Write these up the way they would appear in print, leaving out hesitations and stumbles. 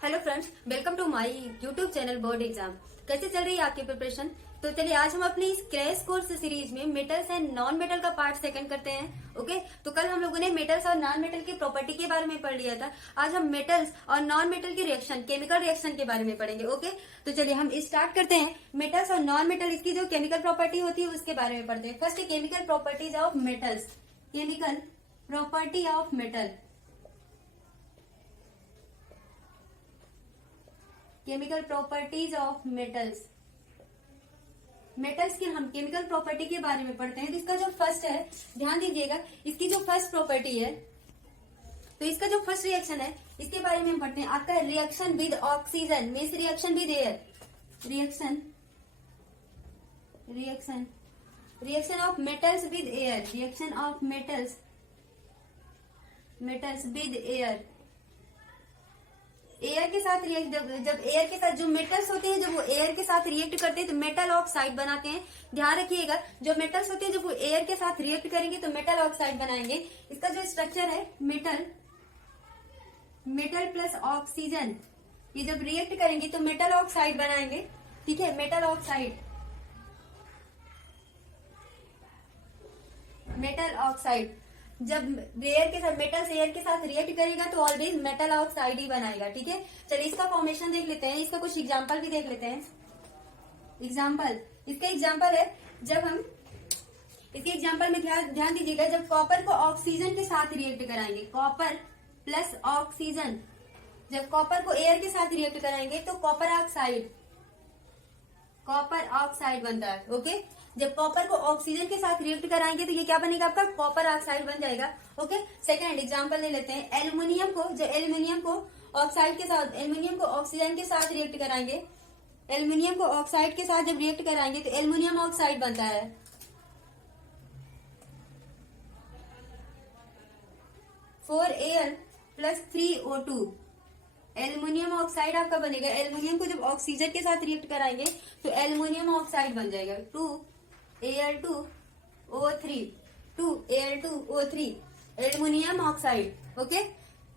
Hello friends, welcome to my YouTube channel board exam. कैसे चल रही है आपकी प्रिपरेशन? तो चलिए आज हम अपनी इस क्रैश कोर्स सीरीज में मेटल्स एंड नॉन मेटल का पार्ट सेकंड करते हैं। ओके, तो कल हम लोगों ने मेटल्स और नॉन मेटल की प्रॉपर्टी के बारे में पढ़ लिया था। आज हम मेटल्स और नॉन मेटल की रिएक्शन, केमिकल रिएक्शन के बारे में पढ़ेंगे। ओके, तो चलिए हम स्टार्ट करते हैं। मेटल्स और नॉन मेटल, इसकी जो केमिकल प्रॉपर्टी होती है उसके बारे में पढ़ते हैं। First chemical properties of metals. Chemical property of metal. Chemical properties of metals. Metals की हम केमिकल प्रॉपर्टी के बारे में पढ़ते हैं। तो इसका जो फर्स्ट है, ध्यान दीजिएगा, इसकी जो फर्स्ट प्रॉपर्टी है, तो इसका जो फर्स्ट रिएक्शन है इसके बारे में हम पढ़ते हैं। आपका है reaction with oxygen means reaction with air. Reaction of metals with air. Reaction of metals with air. Air के साथ रिएक्ट, जब एयर के साथ जो मेटल्स होते हैं जब वो एयर के साथ रिएक्ट करते हैं तो मेटल ऑक्साइड बनाते हैं। ध्यान रखिएगा, जो मेटल्स होते हैं जब वो एयर के साथ रिएक्ट करेंगे तो मेटल ऑक्साइड बनाएंगे। इसका जो स्ट्रक्चर है मेटल प्लस ऑक्सीजन, ये जब रिएक्ट करेंगे तो मेटल ऑक्साइड बनाएंगे। ठीक है, मेटल ऑक्साइड जब एयर के साथ, मेटल से एयर के साथ रिएक्ट करेगा तो ऑलवेज मेटल ऑक्साइड ही बनाएगा। ठीक है, चलिए इसका फॉर्मेशन देख लेते हैं, इसका कुछ एग्जांपल भी देख लेते हैं। इसका एग्जांपल है, जब हम इसके एग्जांपल में ध्यान दीजिएगा, जब कॉपर को ऑक्सीजन के साथ रिएक्ट कराएंगे, कॉपर प्लस ऑक्सीजन, जब कॉपर को एयर के साथ रिएक्ट कराएंगे तो कॉपर ऑक्साइड बनता है। ओके, जब कॉपर को ऑक्सीजन के साथ रिएक्ट कराएंगे तो ये क्या बनेगा, आपका कॉपर ऑक्साइड बन जाएगा। ओके, सेकंड एग्जांपल ले लेते हैं। एल्युमिनियम को ऑक्सीजन के साथ रिएक्ट कराएंगे, एल्युमिनियम को ऑक्साइड के साथ जब रिएक्ट कराएंगे तो एल्युमिनियम ऑक्साइड बनता है। 4Al plus 3O2, aluminium oxide आपका बनेगा। एल्युमिनियम को जब ऑक्सीजन के साथ रिएक्ट कराएंगे तो एल्युमिनियम ऑक्साइड बन जाएगा। 2Al2O3 aluminium oxide. ओके,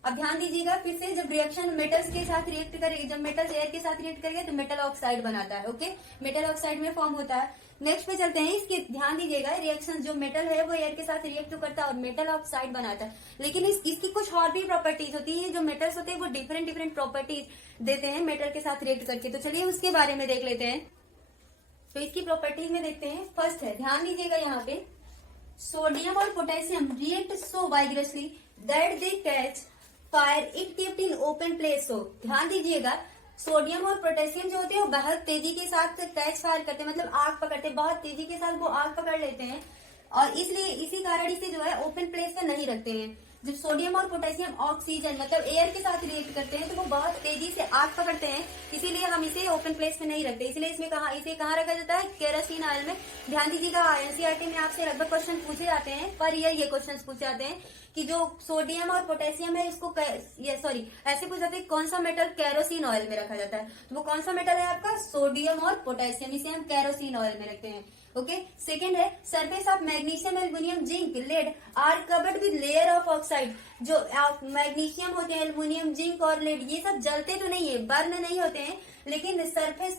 अब ध्यान दीजिएगा फिर से, जब रिएक्शन मेटल्स के साथ रिएक्ट करेगी, जब मेटल्स एयर के साथ रिएक्ट करेंगे तो मेटल ऑक्साइड बनाता है। ओके, मेटल ऑक्साइड में फॉर्म होता है। नेक्स्ट पे चलते हैं। इसके ध्यान दीजिएगा, रिएक्शन जो मेटल है वो एयर के साथ रिएक्ट तो करता है और मेटल ऑक्साइड बनाता है, लेकिन इसकी कुछ और भी प्रॉपर्टीज होती है। जो मेटल्स होते हैं वो डिफरेंट प्रॉपर्टीज देते हैं मेटल के साथ रिएक्ट करके। तो चलिए उसके बारे में देख लेते हैं। तो इसकी प्रॉपर्टीज में देखते हैं। फर्स्ट है, ध्यान दीजिएगा, यहाँ पे सोडियम और potassium react so vigorously that they catch fire it kept in open place. So ध्यान दीजिएगा, सोडियम और पोटेशियम जो होते हैं वो बहुत तेजी के साथ कैच फायर करते हैं, मतलब आग पकड़ते हैं, बहुत तेजी के साथ वो आग पकड़ लेते हैं, और इसलिए इसी कारण इसे जो है ओपन प्लेस पे नहीं रखते हैं। जब सोडियम और पोटेशियम ऑक्सीजन मतलब एयर के साथ रिएक्ट करते हैं तो वो बहुत तेजी से आग पकड़ते हैं, इसीलिए हम इसे ओपन प्लेस पे नहीं रखते। इसलिए इसे कहाँ रखा जाता है, केरोसिन ऑयल में। ध्यान दीजिएगा, एनसीईआरटी में आपसे लगभग क्वेश्चन पूछे जाते हैं, पर ये क्वेश्चन पूछे जाते हैं कि जो सोडियम और पोटेशियम है इसको ऐसे पूछ जाते हैं कौन सा मेटल केरोसिन ऑयल में रखा जाता है। तो वो कौन सा मेटल है आपका, सोडियम और पोटेशियम, इसे हम केरोसिन ऑयल में रखते हैं। ओके, सेकेंड है surface of magnesium, aluminium, zinc, lead are covered with layer of oxide. जो मैग्नीशियम होते हैं, एल्युमिनियम, जिंक और लेड, ये सब जलते तो नहीं है, बर्न नहीं होते हैं, लेकिन सरफेस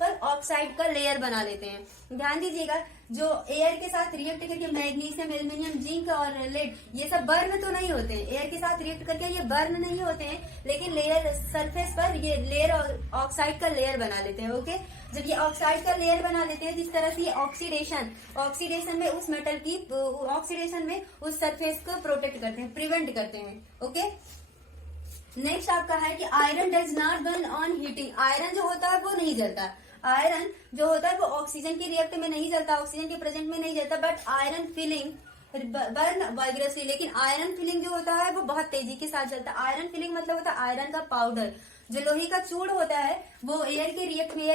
पर ऑक्साइड का लेयर बना लेते हैं। ध्यान दीजिएगा, जो एयर के साथ रिएक्ट करके मैग्नीशियम, एल्युमिनियम, जिंक और लेड ये सब बर्न तो नहीं होते हैं, एयर के साथ रिएक्ट करके ये बर्न नहीं होते हैं, लेकिन लेयर सरफेस पर ये लेयर ऑक्साइड का लेयर बना लेते हैं। ओके, जब ये ऑक्साइड का लेयर बना लेते हैं, जिस तरह से ये ऑक्सीडेशन में उस मेटल की ऑक्सीडेशन में उस सरफेस को प्रोटेक्ट करते हैं, प्रिवेंट करते हैं। ओके, नेक्स्ट आपका है कि iron does not burn on heating. Iron जो होता है वो नहीं जलता, आयरन जो होता है वो ऑक्सीजन के रिएक्ट में नहीं जलता, ऑक्सीजन के प्रेजेंट में नहीं जलता, बट आयरन फिलिंग बर्न वाइग्रसली, लेकिन आयरन फिलिंग जो होता है वो बहुत तेजी के साथ जलता है। आयरन फिलिंग मतलब होता है आयरन का पाउडर। जो लोहे का चूड़ होता है वो एयर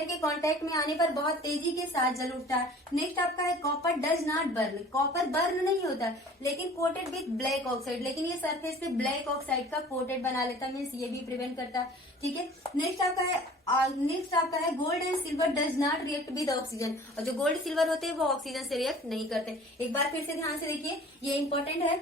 के कांटेक्ट में आने पर बहुत तेजी के साथ जल उठता है। नेक्स्ट आपका है copper does not burn. Copper burn नहीं होता लेकिन कोटेड विथ ब्लैक ऑक्साइड, लेकिन ये सरफेस पे ब्लैक ऑक्साइड का कोटेड बना लेता है, मीन्स ये भी प्रिवेंट करता है। ठीक है, नेक्स्ट आपका है gold and silver does not react with oxygen. और जो गोल्ड सिल्वर होते हैं वो ऑक्सीजन से रिएक्ट नहीं करते। एक बार फिर से ध्यान से देखिए, ये इंपॉर्टेंट है।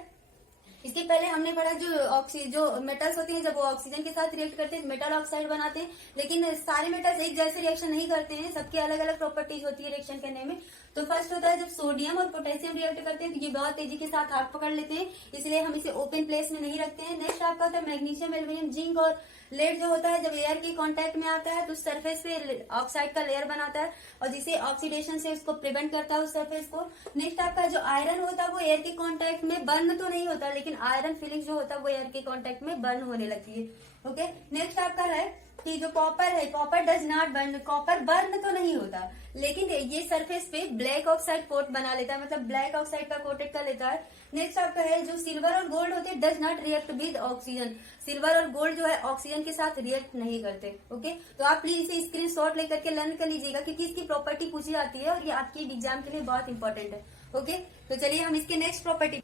इसके पहले हमने पढ़ा जो मेटल्स होते हैं जब वो ऑक्सीजन के साथ रिएक्ट करते हैं मेटल ऑक्साइड बनाते हैं, लेकिन सारे मेटल्स एक जैसे रिएक्शन नहीं करते हैं, सबकी अलग अलग प्रॉपर्टीज होती है रिएक्शन करने में। तो फर्स्ट होता है जब सोडियम और पोटेशियम रिएक्ट करते हैं तो ये बहुत तेजी के साथ आग पकड़ लेते हैं, इसलिए हम इसे ओपन प्लेस में नहीं रखते हैं। नेक्स्ट आपका होता है मैग्नीशियम, एल्यूमिनियम, जिंक और लेड जो होता है जब एयर के कांटेक्ट में आता है तो सरफेस पे ऑक्साइड का लेयर बनाता है और जिसे ऑक्सीडेशन से उसको प्रिवेंट करता है उस सरफेस को। नेक्स्ट आपका जो आयरन होता है वो एयर के कांटेक्ट में बर्न तो नहीं होता, लेकिन आयरन फिलिंग जो होता है वो एयर के कांटेक्ट में बर्न होने लगती है। ओके, नेक्स्ट आपका है कि जो कॉपर है, copper does not burn, copper burn तो नहीं होता, लेकिन ये सरफेस पे ब्लैक ऑक्साइड कोट बना लेता है, मतलब ब्लैक ऑक्साइड का कोटेड कर लेता है। नेक्स्ट आपका है जो सिल्वर और गोल्ड होते हैं does not react with oxygen, silver और गोल्ड जो है ऑक्सीजन के साथ रिएक्ट नहीं करते। ओके, तो आप प्लीज इसे स्क्रीनशॉट लेकर के लर्न कर लीजिएगा क्योंकि इसकी प्रॉपर्टी पूछी जाती है और ये आपके एग्जाम के लिए बहुत इंपॉर्टेंट है। ओके, तो चलिए हम इसके नेक्स्ट प्रॉपर्टी,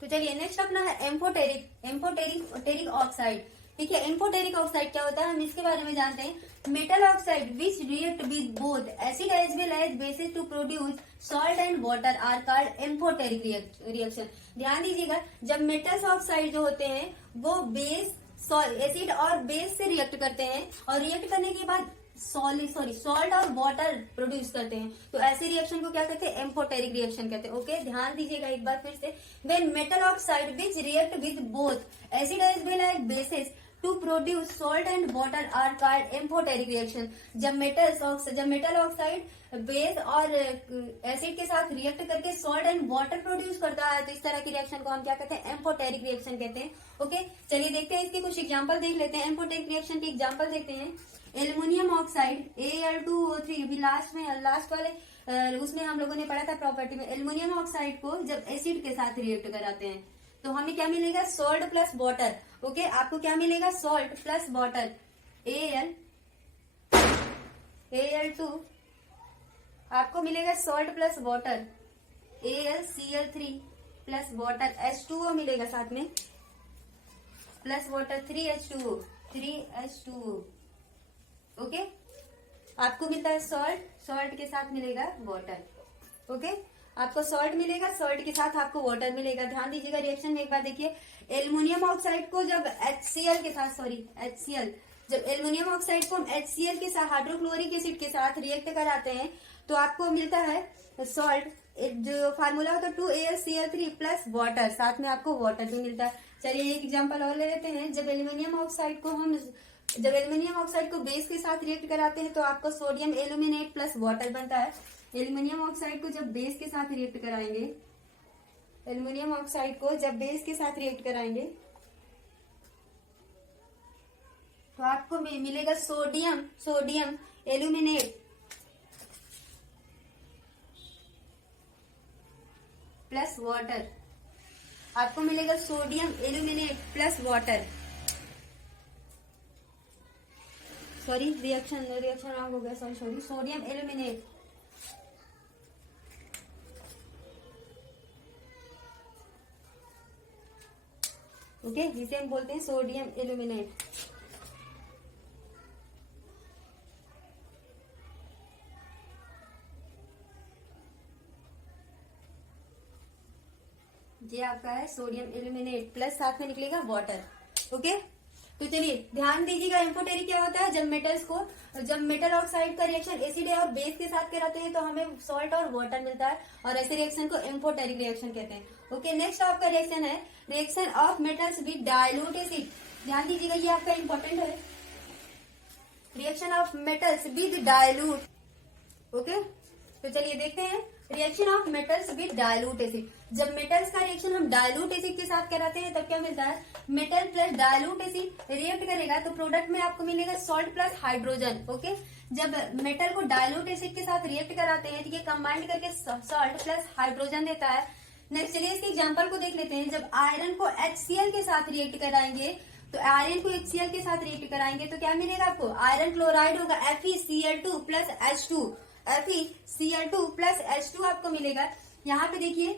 तो चलिए नेक्स्ट अपना है एम्फोटेरिक ऑक्साइड। ठीक है, एम्फोटेरिक ऑक्साइड क्या होता है हम इसके बारे में जानते हैं। Metal oxide which react with both acid as well as basis to produce salt and water are called amphoteric reaction. ध्यान दीजिएगा, जब मेटल्स ऑक्साइड जो होते हैं वो बेस एसिड और बेस से रिएक्ट करते हैं और रिएक्ट करने के बाद सॉल्ट और वाटर प्रोड्यूस करते हैं, तो ऐसे रिएक्शन को क्या कहते हैं, एम्फोटेरिक रिएक्शन कहते हैं। ओके, ध्यान दीजिएगा एक बार फिर से, when metal oxide which react with both acid as well as basis to produce salt and water are called amphoteric reaction. जब मेटल ऑक्साइड बेस और एसिड के साथ रिएक्ट करके सॉल्ट एंड वाटर प्रोड्यूस करता है तो इस तरह की रिएक्शन को हम क्या कहते हैं, एम्फोटेरिक रिएक्शन कहते हैं। ओके, चलिए देखते हैं इसके कुछ एग्जांपल देख लेते हैं। एम्फोटेरिक रिएक्शन के एग्जांपल देखते हैं। एल्युमिनियम ऑक्साइड Al2O3, अभी लास्ट वाले उसमें हम लोगों ने पढ़ा था प्रॉपर्टी में, एल्युमिनियम ऑक्साइड को जब एसिड के साथ रिएक्ट कराते हैं तो हमें क्या मिलेगा, सॉल्ट प्लस वाटर। ओके, आपको क्या मिलेगा, सॉल्ट प्लस वाटर Al2, आपको मिलेगा salt plus water AlCl3 plus water H2O मिलेगा साथ में, प्लस वाटर 3H2O। ओके, आपको मिलता है सॉल्ट के साथ मिलेगा वाटर। ओके, आपको सॉल्ट मिलेगा, सॉल्ट के साथ आपको वाटर मिलेगा। ध्यान दीजिएगा रिएक्शन में एक बार देखिए, एल्युमिनियम ऑक्साइड को जब HCl जब एल्युमिनियम ऑक्साइड को हम HCl के साथ हाइड्रोक्लोरिक एसिड के साथ रिएक्ट कराते हैं तो आपको मिलता है सॉल्ट, जो फार्मूला होता है 2AlCl3 प्लस वाटर, साथ में आपको वाटर भी मिलता है। चलिए एक एग्जांपल और ले लेते हैं। जब एल्युमिनियम ऑक्साइड को बेस के साथ रिएक्ट कराते हैं तो आपको सोडियम एल्यूमिनेट प्लस वाटर बनता है। एल्युमिनियम ऑक्साइड को जब बेस के साथ रिएक्ट कराएंगे तो आपको मिलेगा सोडियम एल्यूमिनेट प्लस वाटर, आपको मिलेगा sodium aluminate plus water. Sorry, reaction wrong हो गया, सॉरी, सोडियम एल्यूमिनेट ओके, जिसे हम बोलते हैं सोडियम एल्यूमिनेट। ये आपका है सोडियम एल्यूमिनेट प्लस साथ में निकलेगा वाटर। ओके, तो चलिए ध्यान दीजिएगा, एम्फोटेरिक क्या होता है, जब मेटल ऑक्साइड का रिएक्शन एसिड और बेस के साथ कराते हैं तो हमें सॉल्ट और वाटर मिलता है और ऐसे रिएक्शन को एम्फोटेरिक रिएक्शन कहते हैं। ओके, नेक्स्ट आपका रिएक्शन है reaction of metals with dilute acid. ध्यान दीजिएगा, ये आपका इंपॉर्टेंट है, reaction of metals with dilute. Okay, तो चलिए देखते हैं reaction of metals with dilute acid. जब मेटल्स का रिएक्शन हम डाइल्यूट एसिड के साथ कराते हैं तब क्या मिलता है, metal plus dilute acid react करेगा तो प्रोडक्ट में आपको मिलेगा सॉल्ट प्लस हाइड्रोजन। ओके, जब मेटल को डाइल्यूट एसिड के साथ रिएक्ट कराते हैं तो ये कंबाइंड करके सॉल्ट प्लस हाइड्रोजन देता है। नेक्स्ट चलिए इसके एग्जाम्पल को देख लेते हैं। जब आयरन को HCl के साथ रिएक्ट कराएंगे तो आयरन को HCl के साथ रिएक्ट कराएंगे तो क्या मिलेगा आपको, आयरन क्लोराइड होगा FeCl2 plus H2, FeCl2 plus H2 आपको मिलेगा। यहाँ पे देखिए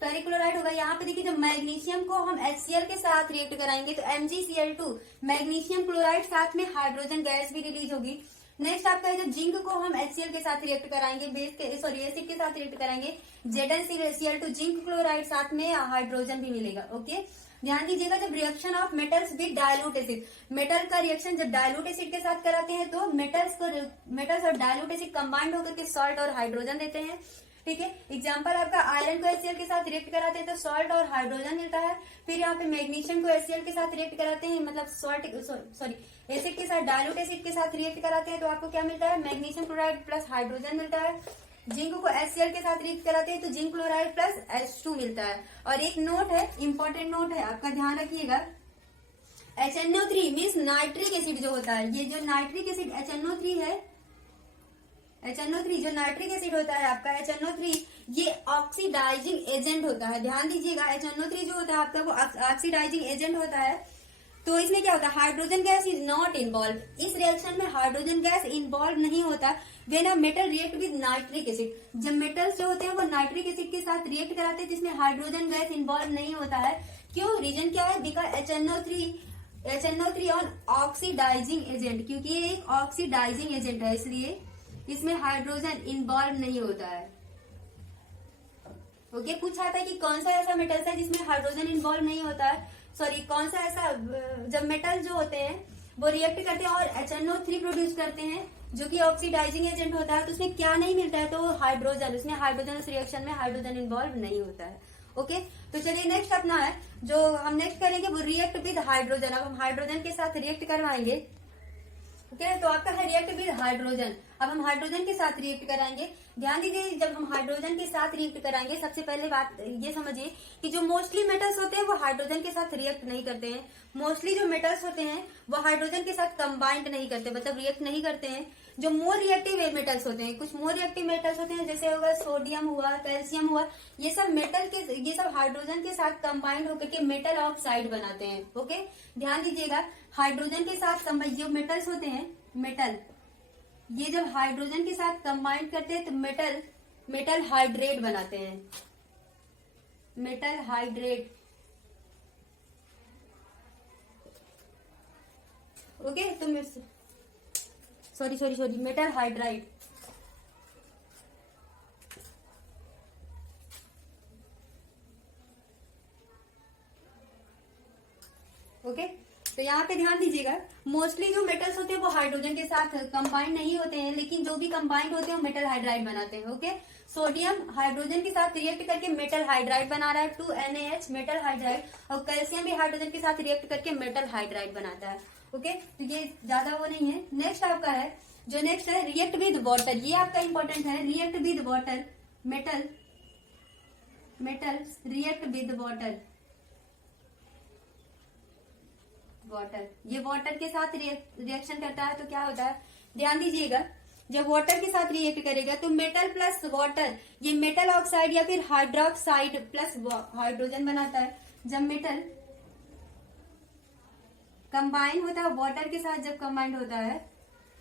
फेरिक क्लोराइड होगा। यहाँ पे देखिए जब मैग्नीशियम को हम HCl के साथ रिएक्ट कराएंगे तो MgCl2 मैग्नीशियम क्लोराइड, साथ में हाइड्रोजन गैस भी रिलीज होगी। नेक्स्ट आपका है जब जिंक को हम HCl के साथ रिएक्ट कराएंगे एसिड के साथ रिएक्ट कराएंगे ZnCl2 जिंक क्लोराइड, साथ में हाइड्रोजन भी मिलेगा। ओके, ध्यान दीजिएगा, जब reaction of metals with dilute acid, metal का रिएक्शन जब डायलूट एसिड के साथ कराते हैं तो मेटल्स और डायलूट एसिड कंबाइंड होकर के सॉल्ट और हाइड्रोजन देते हैं। ठीक है, एग्जांपल आपका आयरन को HCl के साथ रिएक्ट कराते हैं तो सॉल्ट और हाइड्रोजन मिलता है। फिर यहाँ पे मैग्नीशियम को HCl के साथ रिएक्ट कराते हैं, मतलब एसिड के साथ डायलूट एसिड के साथ रिएक्ट कराते हैं तो आपको क्या मिलता है, मैग्नीशियम क्लोराइड प्लस हाइड्रोजन मिलता है। जिंक को HCl के साथ रिएक्ट कराते हैं तो जिंक क्लोराइड प्लस H2 मिलता है। और एक नोट है, इंपॉर्टेंट नोट है, आपका ध्यान रखिएगा, HNO3 मीन्स नाइट्रिक एसिड जो होता है, ये जो नाइट्रिक एसिड HNO3 है, HNO3 जो नाइट्रिक एसिड होता है आपका HNO3, ये ऑक्सीडाइजिंग एजेंट होता है। ध्यान दीजिएगा, HNO3 जो होता है आपका वो ऑक्सीडाइजिंग एजेंट होता है। तो इसमें क्या होता है, hydrogen gas is not involve. इस रिएक्शन में हाइड्रोजन गैस इन्वॉल्व नहीं होता। When a metal react with nitric acid, जब मेटल्स जो होते हैं वो नाइट्रिक एसिड के साथ रिएक्ट कराते हैं जिसमें हाइड्रोजन गैस इन्वॉल्व नहीं होता है। क्यों, रीजन क्या है, because HNO3 on oxidising agent, क्योंकि ये एक ऑक्सीडाइजिंग एजेंट है इसलिए इसमें हाइड्रोजन इन्वॉल्व नहीं होता है। ओके, पूछा था कि कौन सा ऐसा मेटल है जिसमें हाइड्रोजन इन्वॉल्व नहीं होता है, सॉरी कौन सा ऐसा, जब मेटल जो होते हैं वो रिएक्ट करते हैं और HNO3 प्रोड्यूस करते हैं जो कि ऑक्सीडाइजिंग एजेंट होता है, तो उसमें क्या नहीं मिलता है, तो हाइड्रोजन, उसमें हाइड्रोजन, उस रिएक्शन में हाइड्रोजन इन्वॉल्व नहीं होता है। ओके, तो चलिए नेक्स्ट अपना है, जो हम नेक्स्ट करेंगे वो रिएक्ट विद हाइड्रोजन। अब हम हाइड्रोजन के साथ रिएक्ट करवाएंगे। ओके, तो आपका है रिएक्ट विद हाइड्रोजन। अब हम हाइड्रोजन के साथ रिएक्ट कराएंगे। ध्यान दीजिए, जब हम हाइड्रोजन के साथ रिएक्ट कराएंगे, सबसे पहले बात ये समझिए कि जो मोस्टली मेटल्स होते हैं वो हाइड्रोजन के साथ रिएक्ट नहीं करते हैं। मोस्टली जो मेटल्स होते हैं वो हाइड्रोजन के साथ कंबाइंड नहीं करते, मतलब रिएक्ट नहीं करते हैं। जो मोर रिएक्टिव मेटल्स होते हैं, कुछ मोर रिएक्टिव मेटल्स होते हैं, जैसे होगा सोडियम हुआ, कैल्शियम हुआ, ये सब हाइड्रोजन के साथ कंबाइंड होकर के मेटल ऑक्साइड बनाते हैं। ओके, ध्यान दीजिएगा, हाइड्रोजन के साथ जो मेटल्स होते हैं, मेटल, ये जब हाइड्रोजन के साथ कंबाइंड करते हैं तो मेटल हाइड्रेट बनाते हैं, मेटल हाइड्रेट। ओके, तो सॉरी मेटल हाइड्राइड। ओके, तो यहाँ पे ध्यान दीजिएगा, मोस्टली जो मेटल्स होते हैं वो हाइड्रोजन के साथ कंबाइंड नहीं होते हैं, लेकिन जो भी कंबाइंड होते हैं वो मेटल हाइड्राइड बनाते हैं। ओके, सोडियम हाइड्रोजन के साथ रिएक्ट करके मेटल हाइड्राइड बना रहा है, 2NaH मेटल हाइड्राइड, और कैल्शियम भी हाइड्रोजन के साथ रिएक्ट करके मेटल हाइड्राइड बनाता है। ओके, तो ये ज्यादा वो नहीं है। नेक्स्ट आपका है, जो नेक्स्ट है रिएक्ट विद वाटर, ये आपका इंपॉर्टेंट है, react with water, metal react with water, ये वाटर के साथ रिएक्शन करता है तो क्या होता है, ध्यान दीजिएगा, जब वाटर के साथ रिएक्ट करेगा तो मेटल प्लस वाटर, ये मेटल ऑक्साइड या फिर हाइड्रोक्साइड प्लस हाइड्रोजन बनाता है। जब मेटल कंबाइन होता है वाटर के साथ, जब कंबाइंड होता है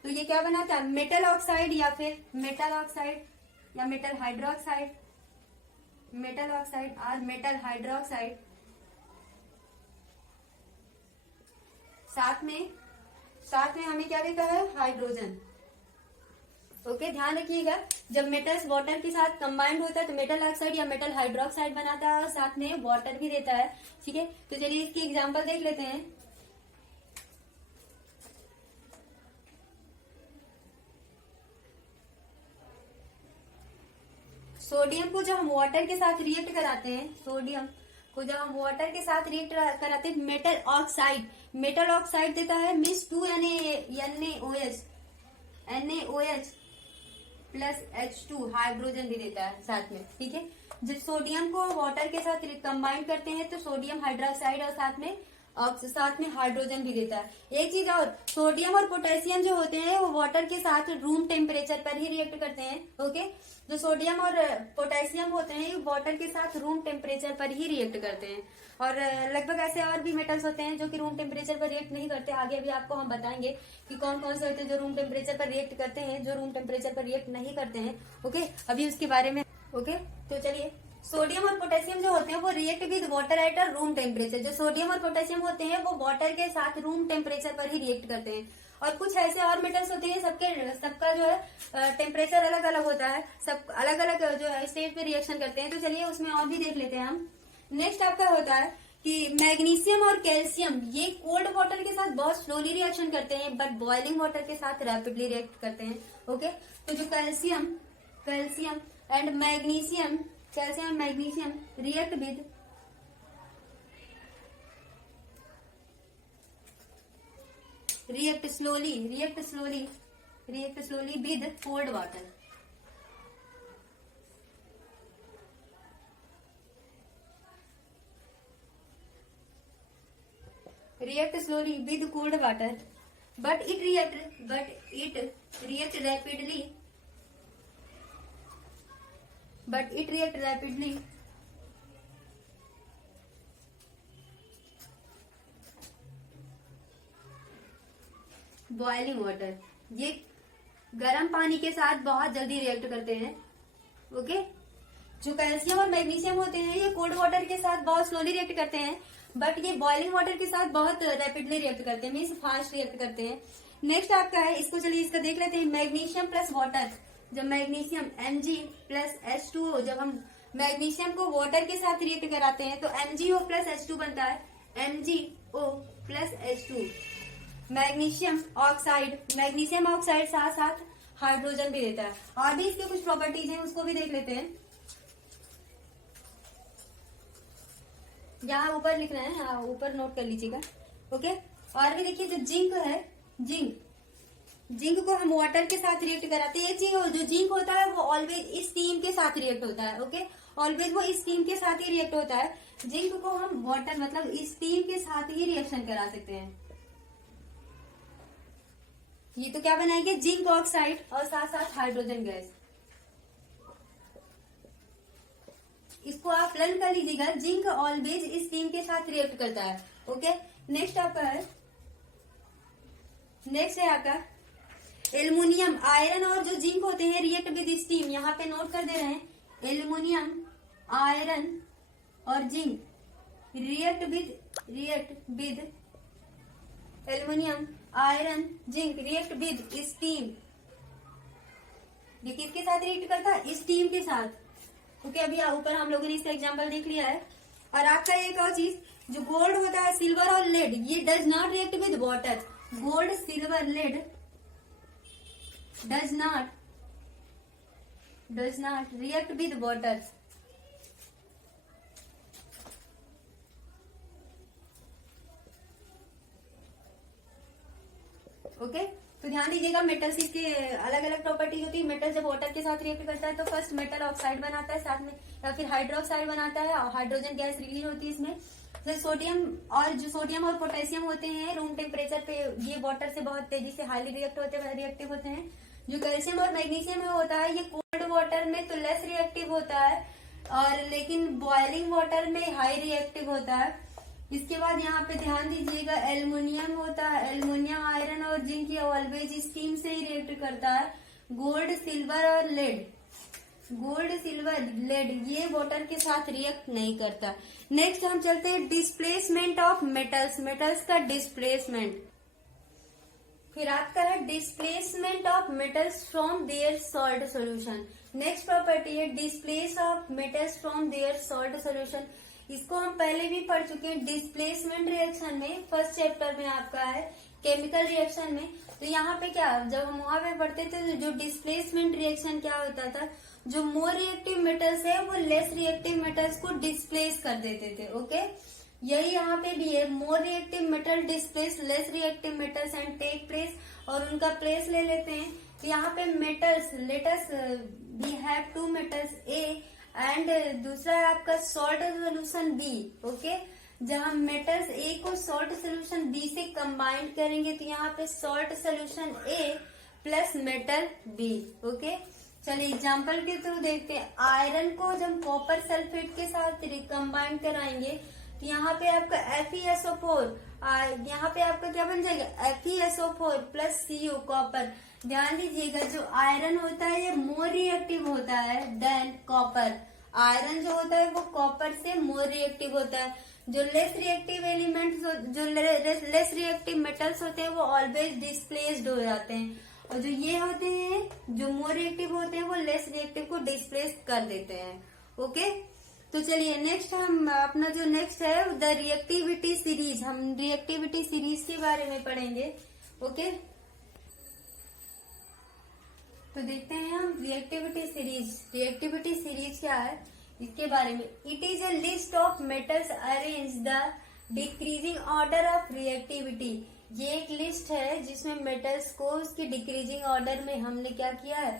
तो ये क्या बनाता है, मेटल ऑक्साइड या फिर मेटल ऑक्साइड या मेटल हाइड्रोक्साइड, मेटल ऑक्साइड और मेटल हाइड्रोक्साइड, साथ में हमें क्या देता है, हाइड्रोजन। ओके, ध्यान रखिएगा, जब मेटल्स वाटर के साथ कंबाइंड होता है तो मेटल ऑक्साइड या मेटल हाइड्रोक्साइड बनाता है और साथ में वाटर भी देता है। ठीक है, तो चलिए इसकी एग्जांपल देख लेते हैं। सोडियम को जब हम वाटर के साथ रिएक्ट कराते हैं, सोडियम को जब हम वाटर के साथ रिएक्ट कराते हैं, मेटल ऑक्साइड देता है, means 2NaOH plus H2 hydrogen भी देता है साथ में। ठीक है, जब सोडियम को वाटर के साथ कंबाइन करते हैं तो सोडियम हाइड्रोक्साइड और साथ में हाइड्रोजन भी देता है। एक चीज और, सोडियम और पोटेशियम जो होते हैं वो वाटर के साथ रूम टेम्परेचर पर ही रिएक्ट करते हैं। ओके, जो सोडियम और पोटेशियम होते हैं वाटर के साथ रूम टेम्परेचर पर ही रिएक्ट करते हैं, और लगभग ऐसे और भी मेटल्स होते हैं जो कि रूम टेम्परेचर पर रिएक्ट नहीं करते। आगे अभी आपको हम बताएंगे कि कौन कौन से होते हैं जो रूम टेम्परेचर पर रिएक्ट करते हैं, जो रूम टेम्परेचर पर रिएक्ट नहीं करते हैं। ओके, अभी उसके बारे में। ओके, तो चलिए, सोडियम और पोटेशियम जो होते हैं वो react with water at a room temperature. जो सोडियम और पोटेशियम होते हैं वो वाटर के साथ रूम टेम्परेचर पर ही रिएक्ट करते हैं। और कुछ ऐसे और मेटल्स होते हैं, सबका जो है टेम्परेचर अलग अलग होता है, सब अलग अलग जो है स्टेज पे रिएक्शन करते हैं। तो चलिए उसमें और भी देख लेते हैं हम। नेक्स्ट आपका होता है कि मैग्नीशियम और कैल्शियम ये कोल्ड वाटर के साथ बहुत स्लोली रिएक्शन करते हैं, बट बॉइलिंग वाटर के साथ रैपिडली रिएक्ट करते हैं। ओके, तो जो calcium and magnesium, calcium and magnesium react with react slowly with cold water. React slowly with cold water, but it react rapidly boiling water. ये गर्म पानी के साथ बहुत जल्दी रिएक्ट करते हैं। ओके, जो कैल्शियम और मैग्नीशियम होते हैं ये कोल्ड वाटर के साथ बहुत स्लोली रिएक्ट करते हैं, बट ये बॉइलिंग वाटर के साथ बहुत रैपिडली रिएक्ट करते हैं, मीन्स फास्ट रिएक्ट करते हैं। नेक्स्ट आपका है, इसको चलिए इसका देख लेते हैं, मैग्नीशियम प्लस वाटर। जब मैग्नीशियम Mg प्लस H2O, जब हम मैग्नीशियम को वाटर के साथ रिएक्ट कराते हैं तो MgO प्लस H2 बनता है, MgO plus H2। Magnesium oxide साथ साथ हाइड्रोजन भी देता है। और भी इसके कुछ प्रॉपर्टीज हैं, उसको भी देख लेते हैं। यहाँ ऊपर लिखना है, यहाँ ऊपर नोट कर लीजिएगा। ओके, और भी देखिए, जो जिंक है, जिंक को हम वाटर के साथ रिएक्ट कराते हैं। एक चीज, जो जिंक होता है वो ऑलवेज स्टीम के साथ रिएक्ट होता है। ओके, ऑलवेज वो स्टीम के साथ ही रिएक्ट होता है। जिंक को हम वाटर मतलब स्टीम के साथ ही रिएक्शन करा सकते हैं। ये तो क्या बनाएंगे, जिंक ऑक्साइड और साथ साथ हाइड्रोजन गैस। इसको आप लर्न कर लीजिएगा, जिंक ऑलवेज स्टीम के साथ रिएक्ट करता है। ओके, नेक्स्ट है आपका एल्युमिनियम, आयरन और जो जिंक होते हैं रिएक्ट विद स्टीम। यहाँ पे नोट कर दे रहे हैं, एल्युमिनियम, आयरन और zinc react with aluminium, iron, zinc react with steam. ये किसके साथ रिएक्ट करता है, स्टीम के साथ। ओके, अभी ऊपर हम लोगों ने इसका एग्जांपल देख लिया है। और आपका एक और चीज, जो गोल्ड होता है, सिल्वर और लेड, ये does not react with water. Gold, silver, lead does not react with water. Okay, तो ध्यान दीजिएगा, मेटल्स की अलग अलग प्रॉपर्टी होती है। मेटल जब वाटर के साथ रिएक्ट करता है तो फर्स्ट मेटल ऑक्साइड बनाता है साथ में, या फिर हाइड्रोक्साइड बनाता है, और हाइड्रोजन गैस रिलीज होती है इसमें। जो सोडियम और पोटेशियम होते हैं, रूम टेम्परेचर पे ये वाटर से बहुत तेजी से हाईली रिएक्टिव होते हैं। जो कैल्शियम और मैग्नीशियम में होता है, ये कोल्ड वाटर में तो लेस रिएक्टिव होता है, और लेकिन बॉइलिंग वाटर में हाई रिएक्टिव होता है। इसके बाद यहाँ पे ध्यान दीजिएगा, एल्युमिनियम होता है, एल्युमिनियम, आयरन और जिंक ये ऑलवेज स्टीम से ही रिएक्ट करता है। गोल्ड, सिल्वर और लेड ये वाटर के साथ रिएक्ट नहीं करता। नेक्स्ट हम चलते हैं डिस्प्लेसमेंट ऑफ मेटल्स का डिस्प्लेसमेंट। फिर आपका है displacement of metals from their salt solution. Next property है displace of metals from their salt solution. इसको हम पहले भी पढ़ चुके हैं डिस्प्लेसमेंट रिएक्शन में, फर्स्ट चैप्टर में आपका है केमिकल रिएक्शन में। तो यहाँ पे क्या, जब हम वहां पे पढ़ते थे तो जो डिस्प्लेसमेंट रिएक्शन क्या होता था, जो मोर रिएक्टिव मेटल्स है वो लेस रिएक्टिव मेटल्स को डिस्प्लेस कर देते थे। ओके, यही यहाँ पे भी है, more reactive metal displace less reactive metals and take place, और उनका प्लेस ले लेते हैं। तो यहाँ पे metals, let's we have two metals A and दूसरा है आपका सॉल्ट सोल्यूशन बी। ओके, जहां मेटल्स ए को सॉल्ट सोल्यूशन बी से कंबाइन करेंगे तो यहाँ पे salt solution A plus metal B. Okay, चलिए एग्जांपल के थ्रू देखते हैं। आयरन को जब कॉपर सल्फेट के साथ कंबाइन कराएंगे तो यहाँ पे आपका FeSO4, यहाँ पे आपका क्या बन जाएगा, FeSO4 प्लस Cu कॉपर। ध्यान दीजिएगा, जो आयरन होता है ये मोर रिएक्टिव होता है देन कॉपर। आयरन जो होता है वो कॉपर से मोर रिएक्टिव होता है। जो लेस रिएक्टिव एलिमेंट्स, जो लेस रिएक्टिव मेटल्स होते हैं वो ऑलवेज डिस्प्लेस्ड हो जाते हैं, और जो ये होते हैं जो मोर रिएक्टिव होते हैं वो लेस रिएक्टिव को डिस्प्लेस कर देते हैं। ओके, तो चलिए नेक्स्ट हम अपना जो नेक्स्ट है द रिएक्टिविटी सीरीज, हम रिएक्टिविटी सीरीज के बारे में पढ़ेंगे। ओके, तो देखते हैं हम रिएक्टिविटी सीरीज। रिएक्टिविटी सीरीज क्या है इसके बारे में। It is a list of metals arrange the decreasing order of reactivity. ये एक लिस्ट है जिसमें मेटल्स को उसकी डिक्रीजिंग ऑर्डर में हमने क्या किया है,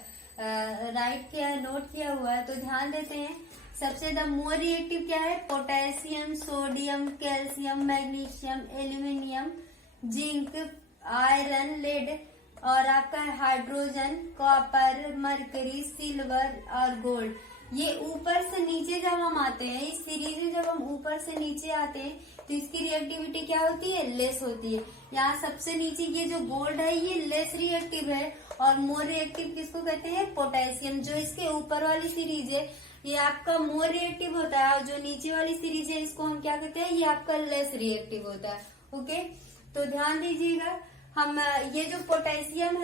राइट किया है, नोट किया हुआ है। तो ध्यान देते हैं, सबसे द मोर रिएक्टिव क्या है, potassium, sodium, calcium, magnesium, aluminium, zinc, iron, lead और आपका हाइड्रोजन, कॉपर, मरकरी, सिल्वर और गोल्ड। ये ऊपर से नीचे जब हम आते हैं, इस सीरीज में जब हम ऊपर से नीचे आते हैं तो इसकी रिएक्टिविटी क्या होती है, लेस होती है। यहाँ सबसे नीचे ये जो गोल्ड है ये लेस रिएक्टिव है, और मोर रिएक्टिव किसको कहते हैं, पोटेशियम। जो इसके ऊपर वाली सीरीज है ये आपका मोर रिएक्टिव होता है, और जो नीचे वाली सीरीज है इसको हम क्या कहते हैं, ये आपका लेस रिएक्टिव होता है। ओके, तो ध्यान दीजिएगा, हम ये जो पोटेशियम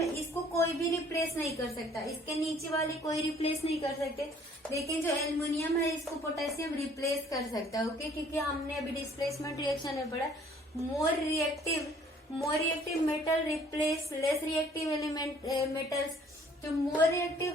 है इसको कोई भी रिप्लेस नहीं कर सकता, इसके नीचे वाली कोई रिप्लेस नहीं कर सकते, लेकिन जो एल्युमिनियम है इसको पोटेशियम रिप्लेस कर सकता है। ओके, क्योंकि हमने अभी डिस्प्लेसमेंट रिएक्शन में पढ़ा, मोर reactive metal replace less reactive element metals. जो मोर रिएक्टिव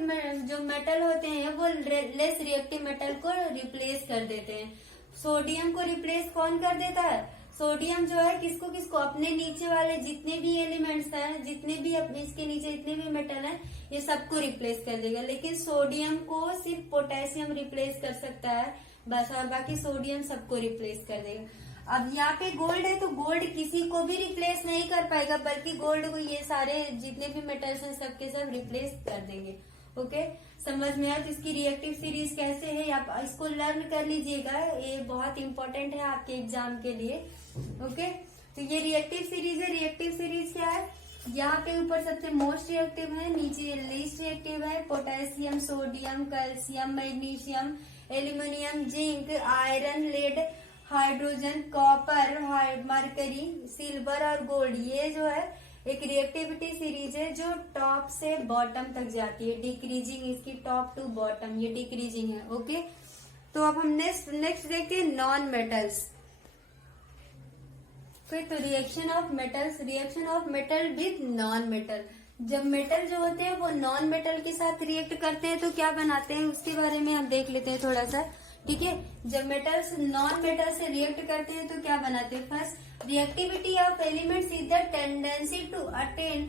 जो मेटल होते हैं वो लेस रिएक्टिव मेटल को रिप्लेस कर देते हैं। सोडियम को रिप्लेस कौन कर देता है, सोडियम जो है किसको अपने नीचे वाले जितने भी एलिमेंट्स हैं, जितने भी अपने इसके नीचे जितने भी मेटल हैं, ये सबको रिप्लेस कर देगा। लेकिन सोडियम को सिर्फ पोटेशियम रिप्लेस कर सकता है बस, और बाकी सोडियम सबको रिप्लेस कर देगा। अब यहाँ पे गोल्ड है तो गोल्ड किसी को भी रिप्लेस नहीं कर पाएगा, बल्कि गोल्ड को ये सारे जितने भी मेटल्स हैं सबके सब रिप्लेस कर देंगे। ओके, समझ में आया। तो इसकी रिएक्टिव सीरीज कैसे है आप इसको लर्न कर लीजिएगा, ये बहुत इंपॉर्टेंट है आपके एग्जाम के लिए। ओके, तो ये रिएक्टिव सीरीज है। रिएक्टिव सीरीज क्या है, यहाँ पे ऊपर सबसे मोस्ट रिएक्टिव है, नीचे लीस्ट रिएक्टिव है। Potassium, sodium, calcium, magnesium, aluminium, zinc, iron, lead, hydrogen, copper, mercury, silver और गोल्ड। ये जो है एक रिएक्टिविटी सीरीज है जो टॉप से बॉटम तक जाती है, डिक्रीजिंग, इसकी टॉप टू बॉटम ये डिक्रीजिंग है। ओके, तो अब हम नेक्स्ट देखते हैं नॉन मेटल्स। फिर तो reaction of metal with non metal. जब मेटल जो होते हैं वो नॉन मेटल के साथ रिएक्ट करते हैं तो क्या बनाते हैं उसके बारे में हम देख लेते हैं थोड़ा सा। ठीक है, जब मेटल्स नॉन मेटल से रिएक्ट करते हैं तो क्या बनाते हैं, first reactivity of elements is the tendency to attain